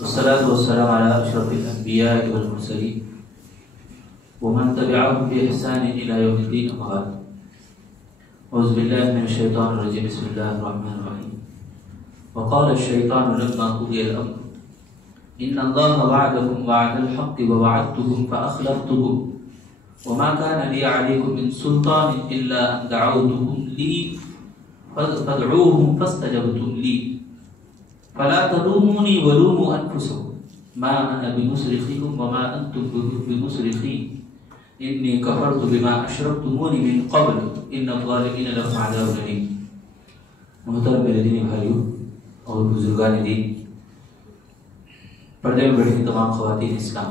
والصلاة والسلام على أشرف الأنبياء والمرسلين ومن تبعهم بإحسان إلى يوم الدين. أما بعد، أعوذ بالله من الشيطان الرجيم. بسم الله الرحمن الرحيم. وقال الشيطان لما قضي الأمر إن الله وعدكم وعد الحق ووعدتكم فأخلفتكم وما كان لي عليكم من سلطان إلا أن دعوتكم لي فادعوهم فاستجبتم لي فلا تلوموني ولوموا أنفسكم ما أنا بمصرخكم وما أنتم بمصرخي إني كفرت بما أشركتموني من قبل إن الظالمين لهم عذاب أليم. محترم میرے دینی بھائیوں اور بزرگان دین، پردے میں بیٹھی تمام خواتین اسلام،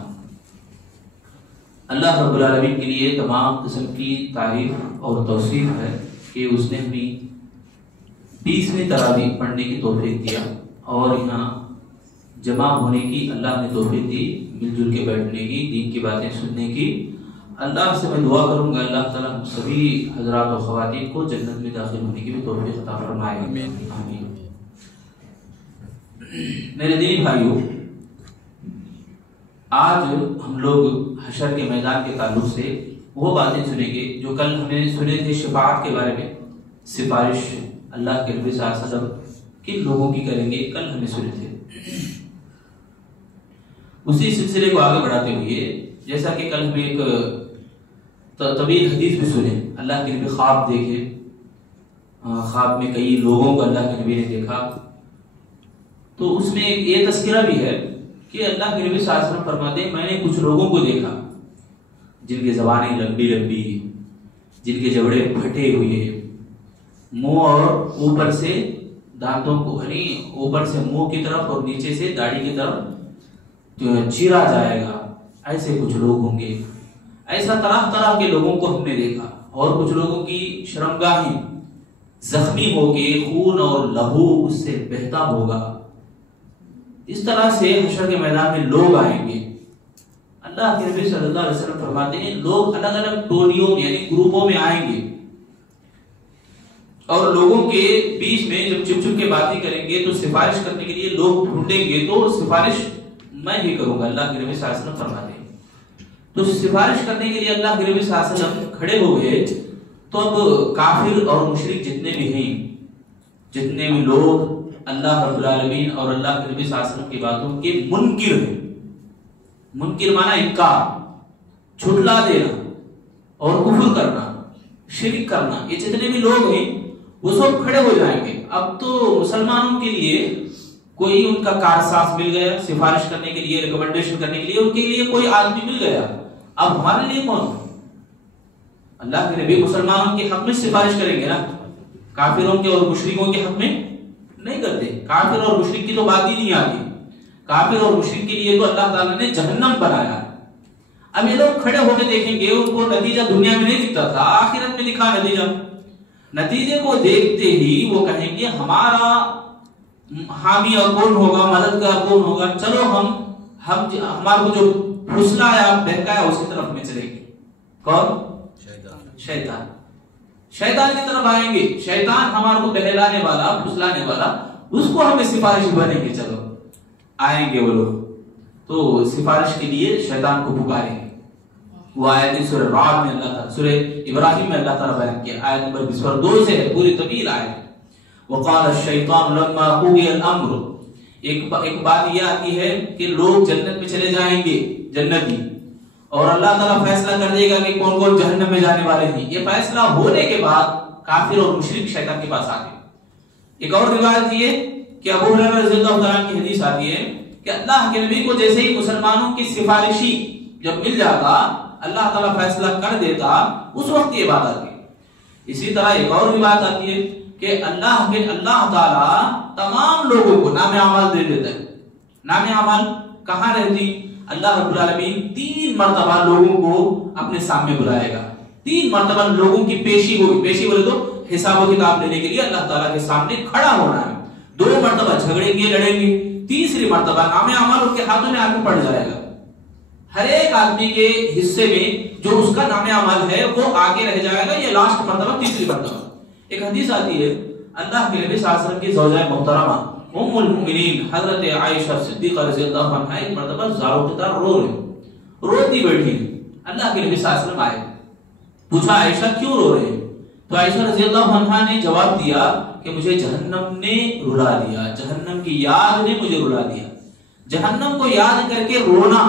اللہ رب العالمین کے لیے تمام قسم کی تعریف اور توصیف ہے کہ اس نے ہمیں 20ویں تراویح پڑھنے کی توفیق دیا اور یہاں جمع ہونے کی اللہ نے توفیق دی، مل جل کے بیٹھنے کی، دین کی باتیں سننے کی. اللہ سے میں دعا کروں گا اللہ تعالیٰ ہم سبھی حضرات و خواتین کو جنت میں داخل ہونے کی بھی توفیق عطا فرمائے. آمین. میرے دینی بھائیوں، آج ہم لوگ حشر کے میدان کے تعلق سے وہ باتیں سنیں گے جو کل ہمیں سنے تھے شفاعت کے بارے میں. سفارش اللہ کے نبی صلی اللہ علیہ وسلم کن لوگوں کی کریں گے، کل ہمیں سنے تھے. اسی سلسلے کو آگے بڑھاتے ہوئے جیسا کہ کل ہمیں ایک طویل حدیث بھی سنے، اللہ کے نبی خواب دیکھے، خواب میں کئی لوگوں کو اللہ کے نبی نے دیکھا، تو اس میں ایک یہ تذکرہ بھی ہے کہ اللہ کے نبی صلی اللہ علیہ وسلم فرماتے ہیں میں نے کچھ لوگوں کو دیکھا جن کی زبانیں لمبی لمبی، جن کے جبڑے پھٹے ہوئے، منہ اور اوپر سے دانتوں کو یعنی اوپر سے منہ کی طرف اور نیچے سے داڑھی کی طرف چیرا جائے گا، ایسے کچھ لوگ ہوں گے. ایسا طرح طرح کے لوگوں کو ہم نے دیکھا، اور کچھ لوگوں کی شرمگاہیں زخمی ہو کے خون اور لہو اس سے بہتا ہوگا. اس طرح سے حشر کے میدان میں لوگ آئیں گے. اللہ کے نبی صلی اللہ علیہ وسلم فرماتے ہیں لوگ الگ الگ ٹولیوں یعنی گروپوں میں آئیں گے، اور لوگوں کے بیچ میں جب چپ چپ کے باتیں کریں گے تو سفارش کرنے کے لیے لوگ ڈھونڈیں گے تو سفارش میں ہی کروں گا. اللہ کے نبی صلی اللہ علیہ وسلم فرماتے ہیں تو سفارش کرنے کے لیے اللہ کے نبی صلی اللہ علیہ وسلم کھڑے ہو گئے. تو اب کافر اور مشرک جتنے بھی ہیں، جتنے بھی لوگ اللہ رب العالمین اور اللہ کے نبی صلی اللہ علیہ وسلم کی باتوں کے منکر ہیں، منکر معنی انکار، جھٹلا دینا اور کفر کرنا، شرک کرنا، یہ جتنے بھی لوگ ہیں وہ سب کھڑے ہو جائیں گے. اب تو مسلمانوں کے لیے کوئی ان کا کارساز مل گیا سفارش کرنے کے لیے، ریکمنڈیشن کرنے کے لیے، ان کے لیے کوئی آدمی مل گیا. اب ہمارے لیے کون؟ اللہ کے نبی مسلمانوں کے حق میں سفارش کریں گے نا، کافروں کے اور مشرکوں کے حق میں نہیں کرتے. کافر اور مشرک کی تو بات ہی نہیں آتی. کافر اور مشرک کے لیے تو اللہ تعالیٰ نے جہنم بنایا. اب یہ لوگ کھڑے ہو کے دیکھیں گے، ان کو نتیجہ دنیا میں نہیں دکھتا تھا، آخرت میں لکھا نتیجے کو دیکھتے ہی وہ کہیں گے ہمارا حامی اور کون ہوگا، مددگار کون ہوگا، چلو ہم ہمارا کو جو پھسلایا بہکایا اسی طرف میں چلیں گے. کون؟ شیطان. شیطان کی طرف آئیں گے. شیطان ہمارے کو بہلانے والا، پھسلانے والا، اس کو ہمیں سفارش بنیں گے. چلو آئیں گے وہ لوگ تو سفارش کے لیے شیطان کو پکاریں گے. وہ آیت سورہ رعد میں اللہ تعالیٰ، سورہ ابراہیم میں اللہ تعالیٰ بیان کیا، آیت نمبر 22 سے ہے، پوری طویل آیت. وقال الشیطان لما قضی الامر، ایک بات یہ آتی ہے کہ لوگ جنت میں چلے جائیں گے، جنتی، اور اللہ تعالیٰ فیصلہ کر دے گا کہ کون کون جہنم میں جانے والے ہیں. یہ فیصلہ ہونے کے بعد کافر اور مشرک شیطان کے پاس آتے ہیں. ایک اور روایت یہ کہ ابو ہریرہ رضی اللہ عنہ کی حدیث آتی ہے کہ اللہ کے نبی کو جیسے ہی مسلمانوں کی سفارشی جب مل جاتا، اللہ تعالیٰ فیصلہ کر دیتا، اس وقت یہ بات آتی. اسی طرح ایک اور بھی بات آتی ہے کہ اللہ تعالیٰ تمام لوگوں کو نام اعمال دے دیتا ہے. نام اعمال کہاں رہتی؟ اللہ رب العالمین 3 مرتبہ لوگوں کو اپنے سامنے بلائے گا. 3 مرتبہ لوگوں کی پیشی ہوگی. پیشی بولے تو حساب و کتاب لینے کے لیے اللہ تعالیٰ کے سامنے کھڑا ہونا ہے. 2 مرتبہ جھگڑیں گے، لڑیں گے. تیسری مرتبہ نام اعمال ان کے ہاتھوں میں آ کے پڑ جائے گا. ہر ایک آدمی کے حصے میں جو اس کا نام اعمال ہے وہ آگے رہ جائے گا. یہ لاسٹ مرتبہ، تیسری مرتبہ. ایک حدیث آتی ہے اللہ کے نبی صلی اللہ علیہ وسلم کی زوجہ محترمہ ام المؤمنین حضرت عائشہ صدیقہ رضی اللہ عنہا ایک مرتبہ زاروں کے دار روتی بیٹھی. اللہ کے نبی صلی اللہ علیہ وسلم آئے, پوچھا عائشہ کیوں رو رہے ہیں؟ تو عائشہ رضی اللہ عنہا نے جواب دیا کہ مجھے جہنم نے رلا دیا, جہنم کی یاد نے مجھے رلا دیا. جہنم کو یاد کر کے رونا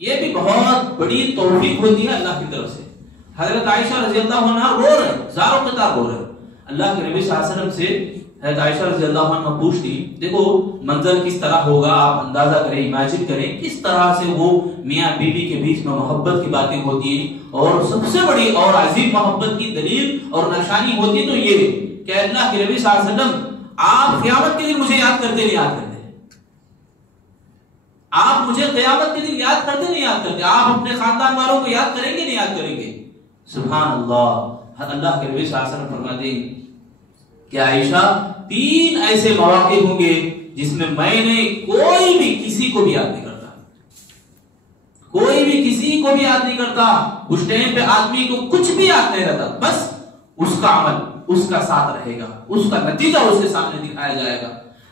یہ بھی بہت بڑی توفیق ہوتی ہے اللہ کی طرف سے. حضرت عائشہ رضی اللہ عنہا رو رہے ہیں, زاروں کے دار رو رہے ہیں. اللہ کے نبی صلی اللہ علیہ وسلم سے حضرت عائشہ رضی اللہ عنہ پوچھتی, دیکھو منظر کس طرح ہوگا, آپ اندازہ کریں, امیجن کریں کس طرح سے وہ میاں بیوی کے بیچ میں محبت کی باتیں ہوتی ہیں, اور سب سے بڑی اور عظیم محبت کی دلیل اور نشانی ہوتی ہے تو یہ کہ اللہ کے نبی صلی اللہ علیہ وسلم آپ قیامت کے دن مجھے یاد کرتے نہیں یاد کرتے, آپ مجھے قیامت کے دن یاد کرتے نہیں یاد کرتے, آپ اپنے خاندان والوں کو یاد کریں گے نہیں یاد کریں گے. سبحان اللہ. اللہ کے نبی صلی اللہ علیہ وسلم فرماتے ہیں کہ عائشہ 3 ایسے مواقع ہوں گے جس میں نے کوئی بھی کسی کو بھی یاد نہیں کرتا, کوئی بھی کسی کو بھی یاد نہیں کرتا. اس ٹائم پہ آدمی کو کچھ بھی یاد نہیں رہتا, بس اس کا عمل اس کا ساتھ رہے گا, اس کا نتیجہ اس کے سامنے دکھایا جائے گا.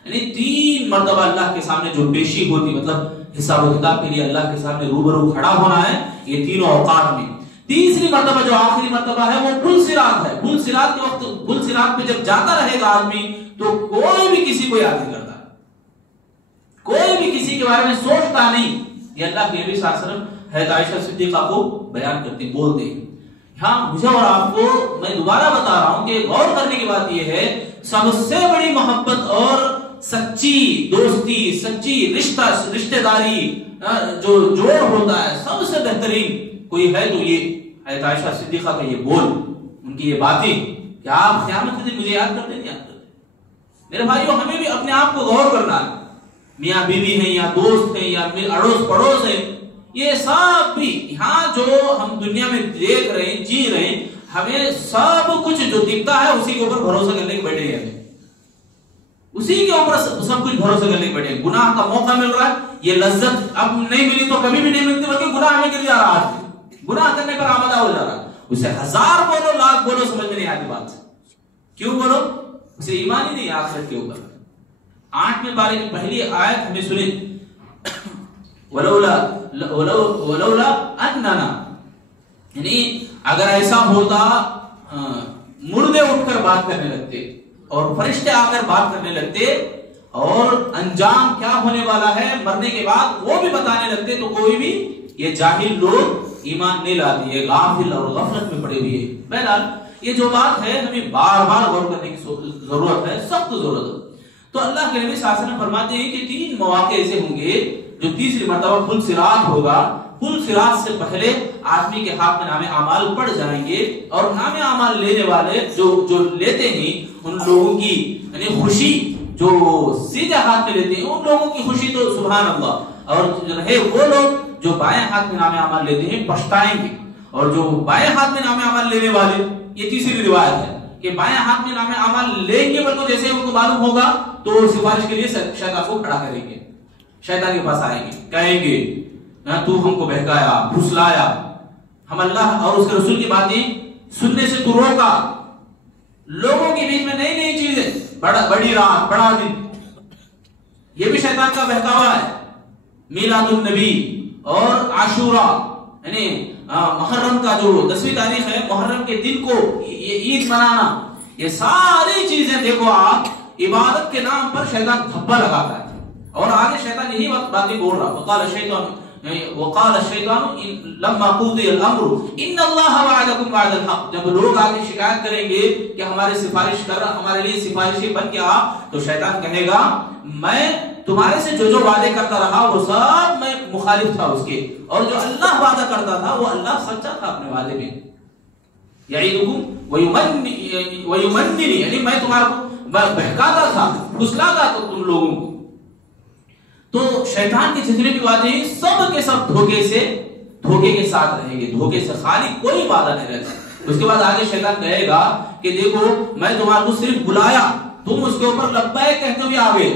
یعنی 3 مرتبہ اللہ کے سامنے جو پیشی ہوتی, مطلب حساب و کتاب کے لیے اللہ کے سامنے روبرو کھڑا ہونا ہے, یہ تینوں اوقات میں. تیسری مرتبہ جو آخری مرتبہ ہے وہ پل صراط ہے. پل صراط کے وقت, پل صراط پہ جب جاتا رہے گا آدمی تو کوئی بھی کسی کو یاد نہیں کرتا, کوئی بھی کسی کے بارے میں سوچتا نہیں. یہ اللہ کے نبی صلی اللہ علیہ وسلم حضرت عائشہ صدیقہ کو بیان کرتے, بولتے ہیں. ہاں مجھے اور آپ کو میں دوبارہ بتا رہا ہوں کہ غور کرنے کی بات یہ ہے, سب سے بڑی محبت اور سچی دوستی, سچی رشتہ داری جو جوڑ ہوتا ہے, سب سے بہترین کوئی ہے تو یہ حضرت عائشہ صدیقہ کا یہ بول, ان کی یہ باتیں کہ آپ قیامت کے دن مجھے یاد کرتے نہیں یاد کرتے. میرے بھائیوں ہمیں بھی اپنے آپ کو غور کرنا ہے. میاں بیوی ہیں یا دوست ہیں یا اڑوس پڑوس ہیں, یہ سب بھی یہاں جو ہم دنیا میں دیکھ رہے ہیں, جی رہے ہیں, ہمیں سب کچھ جو دکھتا ہے اسی کے اوپر بھروسہ کرنے کے بیٹھے ہیں, اسی کے اوپر سب کچھ بھروسہ کرنے کے بیٹھے ہیں. گناہ کا موقع مل رہا ہے, یہ لذت اب نہیں ملی تو کبھی بھی نہیں ملتی, بلکہ گناہ ہمیں گر جا رہا ہے, گناہ کرنے پر آمادہ ہو جا رہا. اسے 1000 بولو لاکھ بولو سمجھ میں نہیں آتی بات. کیوں بولو؟ اسے ایمان ہی نہیں آخرت کے اوپر. 8ویں پارے کی پہلی آیت ہمیں سنیں, ولولا اننا, یعنی اگر ایسا ہوتا مردے اٹھ کر بات کرنے لگتے اور فرشتے آ کر بات کرنے لگتے اور انجام کیا ہونے والا ہے مرنے کے بعد وہ بھی بتانے لگتے تو کوئی بھی یہ جاہل لوگ ایمان نہیں لاتے, یہ غافل اور غفلت میں پڑے ہوئے ہیں. بہرحال یہ جو بات ہے ہمیں بار بار غور کرنے کی ضرورت ہے, سخت ضرورت ہے. تو اللہ کے نبی صلی اللہ علیہ وسلم فرماتے ہیں کہ 3 مواقع ایسے ہوں گے جو تیسری مرتبہ پل صراط ہوگا. پل صراط سے پہلے آدمی کے ہاتھ میں نام اعمال پڑ جائیں گے, اور نام اعمال لینے والے جو لیتے ہیں ان لوگوں کی یعنی خوشی جو سیدھے ہاتھ میں لیتے ہیں ان لوگوں کی خوشی تو سبحان اللہ, اور جو ہے وہ لوگ جو بائیں ہاتھ میں نام اعمال لیتے ہیں پچھتائیں گے. اور جو بائیں ہاتھ میں نام اعمال لینے والے, یہ تیسری روایت ہے کہ بائیں ہاتھ میں نام اعمال لیں گے بلکہ جیسے ان کو معلوم ہوگا تو سفارش کے لیے شیطان کو کھڑا کریں گے, شیطان کے پاس آئیں گے, کہیں گے تو ہم کو بہکایا, پھسلایا, ہم اللہ اور اس کے رسول کی باتیں سننے سے تو روکا, لوگوں کے بیچ میں نئی نئی چیزیں, بڑی رات بڑا دن, یہ بھی شیطان کا بہکاوا ہے. میلاد النبی اور عاشورہ یعنی محرم کا جو 10ویں تاریخ ہے, محرم کے دن کو عید منانا, یہ ساری چیزیں دیکھو آپ عبادت کے نام پر شیطان دھبا لگاتا ہے. اور آگے شیطان یہی باتیں بول رہا, وقال الشیطان لما قضی الامر ان اللہ وعدکم وعد الحق. جب لوگ آگے شکایت کریں گے کہ ہمارے سفارش کر رہا, ہمارے لیے سفارشی بن گیا, تو شیطان کہے گا میں تمہارے سے جو وعدے کرتا رہا وہ سب میں مخالف تھا اس کے, اور جو اللہ وعدہ کرتا تھا وہ اللہ سچا تھا اپنے وعدے میں. یعیدکم ویمننی, یعنی میں تمہارا بہکاتا تھا, پھسلاتا تھا تم لوگوں کو. تو شیطان کی جتنی بھی باتیں ہیں سب کے سب دھوکے کے ساتھ رہیں گے, دھوکے سے خالی کوئی وعدہ نہیں رہتا. اس کے بعد آگے شیطان کہے گا کہ دیکھو میں تمہارے کو صرف بلایا, تم اس کے اوپر لبیک کہتے ہوئے آ گئے,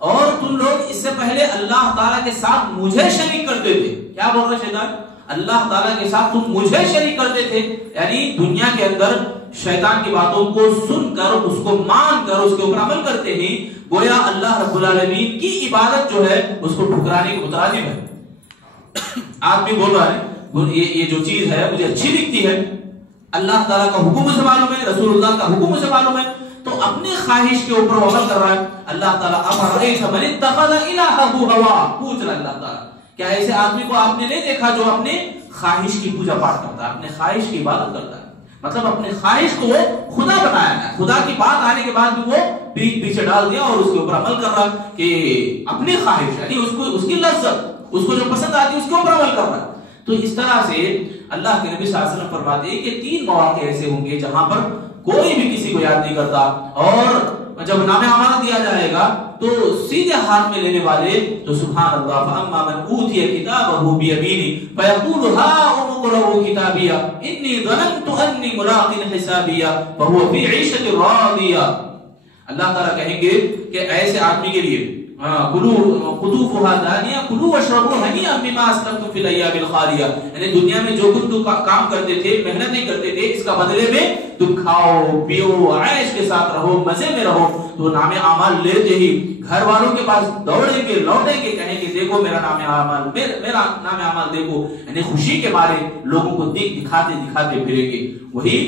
اور تم لوگ اس سے پہلے اللہ تعالیٰ کے ساتھ مجھے شریک کرتے تھے. کیا بول رہا شیطان؟ اللہ تعالیٰ کے ساتھ تم مجھے شریک کرتے تھے. یعنی دنیا کے اندر شیطان کی باتوں کو سن کر, اس کو مان کر, اس کے اوپر عمل کرتے ہیں گویا اللہ رب العالمین کی عبادت جو ہے اس کو ٹھکرانے کے مترادف ہے. آدمی بول رہا ہے یہ جو چیز ہے مجھے اچھی دکھتی ہے، اللہ تعالیٰ کا حکم اسے معلوم ہے، رسول اللہ کا حکم اسے معلوم ہے، تو اپنی خواہش کے اوپر عمل کر رہا ہے. اللہ تعالیٰ افرأیت من اتخذ الہہ ہوا، پوچھ رہا ہے اللہ تعالیٰ کیا ایسے آدمی کو آپ نے نہیں دیکھا جو اپنے خواہش کی پوجا پاٹ کرتا ہے، اپنے خواہش کی عبادت کرتا ہے، مطلب اپنے خواہش کو وہ خدا بنایا ہے، خدا کی بات آنے کے بعد بھی وہ پیچھے ڈال دیا اور اس کے اوپر عمل کر رہا کہ اپنی خواہش یعنی اس کی لذت، اس کو جو پسند آتی ہے اس کے اوپر عمل کر رہا ہے. تو اس طرح سے اللہ کے نبی صلی اللہ علیہ وسلم فرماتے ہیں کہ 3 مواقع ایسے ہوں گے جہاں پر کوئی بھی کسی کو یاد نہیں کرتا، اور جب نام اعمال دیا جائے گا تو سیدھے ہاتھ میں لینے والے تو سبحان اللہ فاما من اوتی کتابه بیمینہ فیقول ها اقرؤوا کتابیہ انی ظننت انی ملاق حسابیہ فهو فی عیشۃ راضیہ. اللہ تعالیٰ کہیں گے کہ ایسے آدمی کے لیے قطوفها دانیہ کلوا واشربوا ہنیئا بما اسلفتم فی الایام الخالیہ، یعنی دنیا میں جو کچھ تم کام کرتے تھے، محنتیں کرتے تھے، اس کا بدلے میں تم کھاؤ پیو عیش کے ساتھ رہو، مزے میں رہو. تو نام اعمال لیتے ہی گھر والوں کے پاس دوڑیں گے، لوٹیں گے، کہیں گے دیکھو میرا نام اعمال، میرا نام اعمال دیکھو، یعنی خوشی کے مارے لوگوں کو دکھاتے پھریں گے. وہی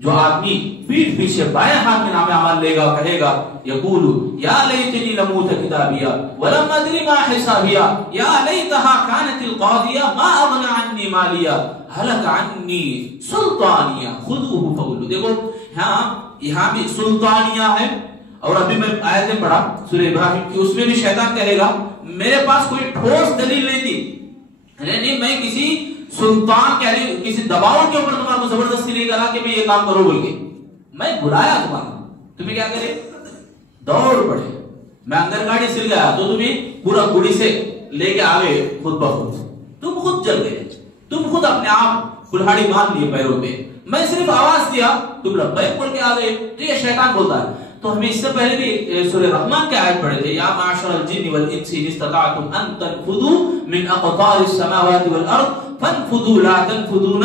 جو آدمی پیٹھ پیچھے بائیں ہاتھ میں نام اعمال لے گا کہے گا یقول یا لیتنی لموت کتابیہ ولم ادری ما حسابیہ یا لیتہا کانت القاضیہ ما اغنی عنی مالیہ ہلک عنی سلطانیہ خذوہ فغلوہ. دیکھو یہاں بھی سلطانیہ ہے، اور ابھی میں آیتیں پڑھا سورہ ابراہیم کی، اس میں بھی شیطان کہے گا میرے پاس کوئی ٹھوس دلیل نہیں تھی، یعنی میں کسی سلطان کے کسی دباؤ کے اوپر تمہارے کو زبردستی نہیں کرا کہ میں یہ کام کرو بول کے، میں بلایا تمہیں کیا کرے دوڑ پڑے، میں اندر گاڑی سل گیا تو تمہیں پورا گڑی سے لے کے آگے خود بخود، تم خود جل گئے، تم خود اپنے آپ کلہاڑی مان لیے پیروں پہ، میں صرف آواز دیا تم لبیک بول کے آ گئے. تو یہ شیطان بولتا ہے. تو ہمیں اس سے پہلے بھی سورہ رحمان کے آیت پڑھے تھے یا معاشر الجن والانس ان استطعتم ان تنفذوا من اقطار السماوات والارض فانفذوا لا تنفذون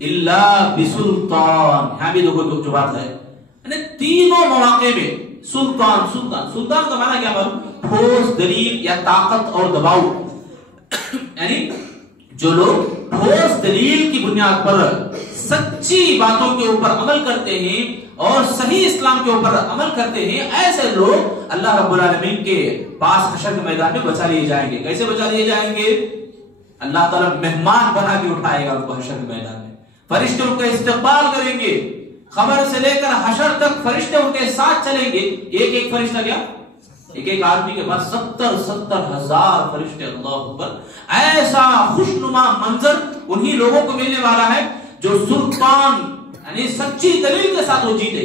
الا بسلطان. یہاں بھی دیکھو جو بات ہے یعنی تینوں مواقع میں سلطان کا معنی کیا معلوم؟ ٹھوس دلیل یا طاقت اور دباؤ. یعنی جو لوگ ٹھوس دلیل کی بنیاد پر سچی باتوں کے اوپر عمل کرتے ہیں اور صحیح اسلام کے اوپر عمل کرتے ہیں، ایسے لوگ اللہ رب العالمین کے پاس حشر کے میدان میں بچا لیے جائیں گے. کیسے بچا لیے جائیں گے؟ اللہ تعالیٰ مہمان بنا کے اٹھائے گا ان کو حشر کے میدان میں، فرشتے ان کا استقبال کریں گے، خبر سے لے کر حشر تک فرشتے ان کے ساتھ چلیں گے. ایک فرشتہ کیا ایک آدمی کے پاس 70,000 فرشتے. اللہ اکبر. ایسا خوشنما منظر انہی لوگوں کو ملنے والا ہے جو سلطان یعنی سچی دلیل کے ساتھ وہ جیتے،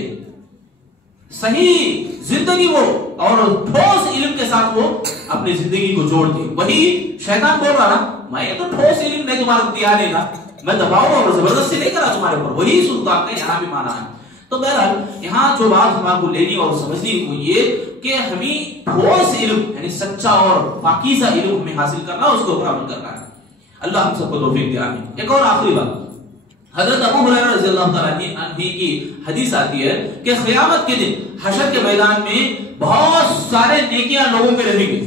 صحیح زندگی وہ اور ٹھوس علم کے ساتھ وہ اپنی زندگی کو جوڑتے. وہی شیطان بول رہا نا میں تو ٹھوس علم نہیں تمہارے کو دیا نہیں نا، میں دباؤ اور زبردستی نہیں کرا تمہارے اوپر. وہی سلطان کا یہاں بھی مانا ہے. تو بہرحال یہاں جو بات ہمارے کو لینی اور سمجھنی وہ یہ کہ ہمیں ٹھوس علم یعنی سچا اور پاکیزہ علم ہمیں حاصل کرنا، اس کو اوپر عمل کرنا ہے. اللہ ہم سب کو توفیق دے. آمین. ایک اور آخری بات، حضرت ابو ہریرہ رضی اللہ تعالیٰ عنہ کی حدیث آتی ہے کہ قیامت کے دن حشر کے میدان میں بہت سارے نیکیاں لوگوں کے رہیں گے،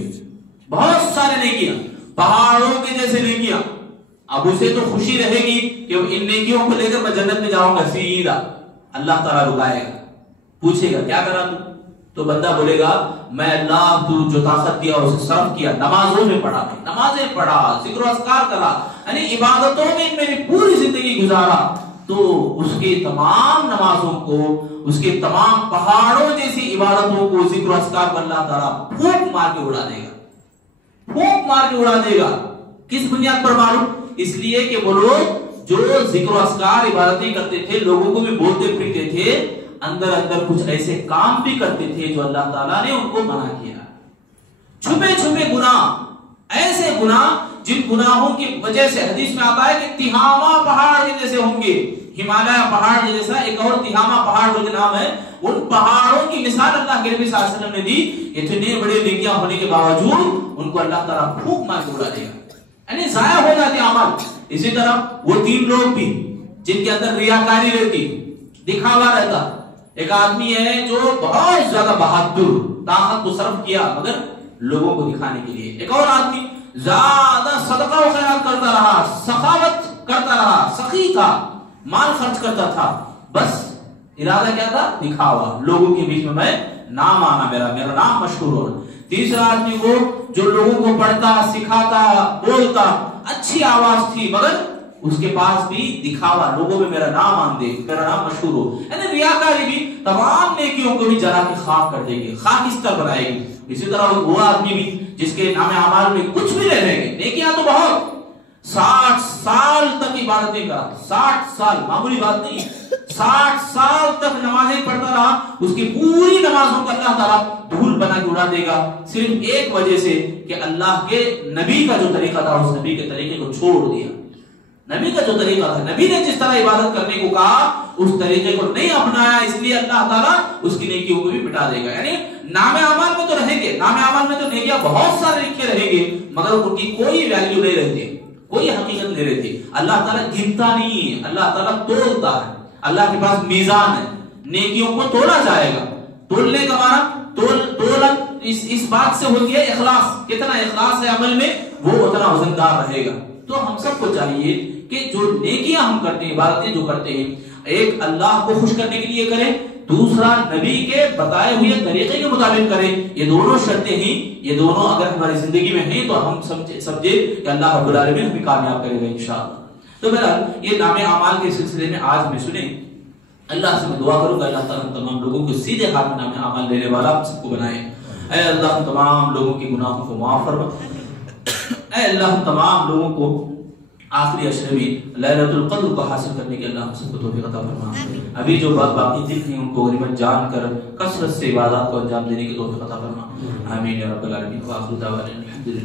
بہت سارے نیکیاں، پہاڑوں کے جیسے نیکیاں. اب اسے تو خوشی رہے گی کہ ان نیکیوں کو لے کر میں جنت میں جاؤں گا. سیدھا اللہ تعالیٰ رکائے گا، پوچھے گا کیا کرا تو بندہ بولے گا میں اللہ تو جو طاقت دیا اسے صرف کیا، نمازوں میں پڑھا، نمازیں پڑھا، ذکر و اذکار کرا، یعنی عبادتوں میں میری پوری زندگی گزارا. تو اس کے تمام نمازوں کو، اس کے تمام پہاڑوں جیسی عبادتوں کو، ذکر و اذکار کو اللہ تعالیٰ پھونک مار کے اڑا دے گا، پھونک مار کے اڑا دے گا. کس بنیاد پر معلوم؟ اس لیے کہ وہ لوگ جو ذکر و اذکار عبادتیں کرتے تھے، لوگوں کو بھی بولتے پھرتے تھے، اندر اندر کچھ ایسے کام بھی کرتے تھے جو اللہ تعالیٰ نے ان کو منع کیا. چھپے چھپے گناہ، ایسے گناہ جن گناہوں کی وجہ سے حدیث میں آتا ہے کہ تہامہ پہاڑ کے جیسے ہوں گے، ہمالیہ پہاڑ کے جیسا. ایک اور تہامہ پہاڑ کے نام ہے. ان پہاڑوں کی مثال اللہ کے نبی صلی اللہ علیہ وسلم نے دی. اتنے بڑے نیکیاں ہونے کے باوجود ان کو اللہ تعالیٰ پھونک مار کے اڑا دے گا، یعنی ضائع ہو جاتے عمل. اسی طرح وہ 3 لوگ بھی جن کے اندر ریاکاری رہتی، دکھاوا رہتا. ایک آدمی ہے جو بہت زیادہ بہادر، طاقت کو صرف کیا مگر لوگوں کو دکھانے کے لیے. ایک اور آدمی زیادہ صدقہ و خیرات کرتا رہا, سخاوت کرتا رہا, سخی تھا, مال خرچ کرتا تھا, بس ارادہ کیا تھا؟ دکھاوا, لوگوں کے بیچ میں نام آنا, میرا نام مشہور ہو. تیسرا آدمی وہ جو لوگوں کو پڑھتا, سکھاتا, بولتا, اچھی آواز تھی مگر اس کے پاس بھی دکھاوا, لوگوں میں میرا نام آن دے, میرا نام مشہور ہو. یعنی ریاکاری بھی تمام نیکیوں کو بھی جلا کے خاک کر دے گی, خاکستر بنائے گی. اسی طرح وہ آدمی بھی جس کے نام اعمال میں کچھ بھی نہیں رہے گے, نیکیاں تو بہت, 60 سال تک عبادتیں کا, 60 سال معمولی بات نہیں, 60 سال تک نمازیں پڑھتا رہا, اس کی پوری نمازوں کو اللہ تعالیٰ دھول بنا کے اڑا دے گا, صرف ایک وجہ سے کہ اللہ کے نبی کا جو طریقہ تھا اس نبی کے طریقے کو چھوڑ دیا. نبی کا جو طریقہ تھا, نبی نے جس طرح عبادت کرنے کو کہا اس طریقے کو نہیں اپنایا, اس لیے اللہ تعالیٰ اس کی نیکیوں کو بھی مٹا دے گا. یعنی نام اعمال میں تو رہیں گے, نام اعمال میں تو نیکیاں بہت سارے لکھے رہیں گے مگر ان کی کوئی ویلیو نہیں رہتی, کوئی حقیقت نہیں رہتی. اللہ تعالیٰ گنتا نہیں ہے, اللہ تعالیٰ تولتا ہے, اللہ کے پاس میزان ہے, نیکیوں کو تولا جائے گا. تولنے کا معنی تولن اس بات سے ہوتی ہے اخلاص, کتنا اخلاص ہے عمل میں وہ اتنا وزندار رہے گا. تو ہم سب کو چاہیے کہ جو نیکیاں ہم کرتے ہیں, عبادتیں جو کرتے ہیں, ایک اللہ کو خوش کرنے کے لیے کریں, دوسرا نبی کے بتائے ہوئے طریقے کے مطابق کریں. یہ دونوں شرطیں ہیں, یہ دونوں اگر ہماری زندگی میں ہیں تو ہم سمجھے کہ اللہ رب العالمین ہمیں کامیاب کرے گا انشاءاللہ. تو بہرحال یہ نام اعمال کے سلسلے میں آج میں سنیں, اللہ سے میں دعا کروں گا اللہ تعالیٰ تمام لوگوں کو سیدھے ہاتھ میں نام اعمال لینے والا ہم سب کو بنائے. اے اللہ تمام لوگوں کی گناہوں کو معاف فرما. اے اللہ تمام لوگوں کو آخری عشرے میں لیلۃ القدر کو حاصل کرنے کے اللہ ہم سب کو توفیق عطا فرما. ابھی جو باقی دل ہیں ان کو غنیمت جان کر کثرت سے عبادات کو انجام دینے کی توفیق عطا فرما. آمین یا رب العالمین. وآخر دعوانا الحمدللہ.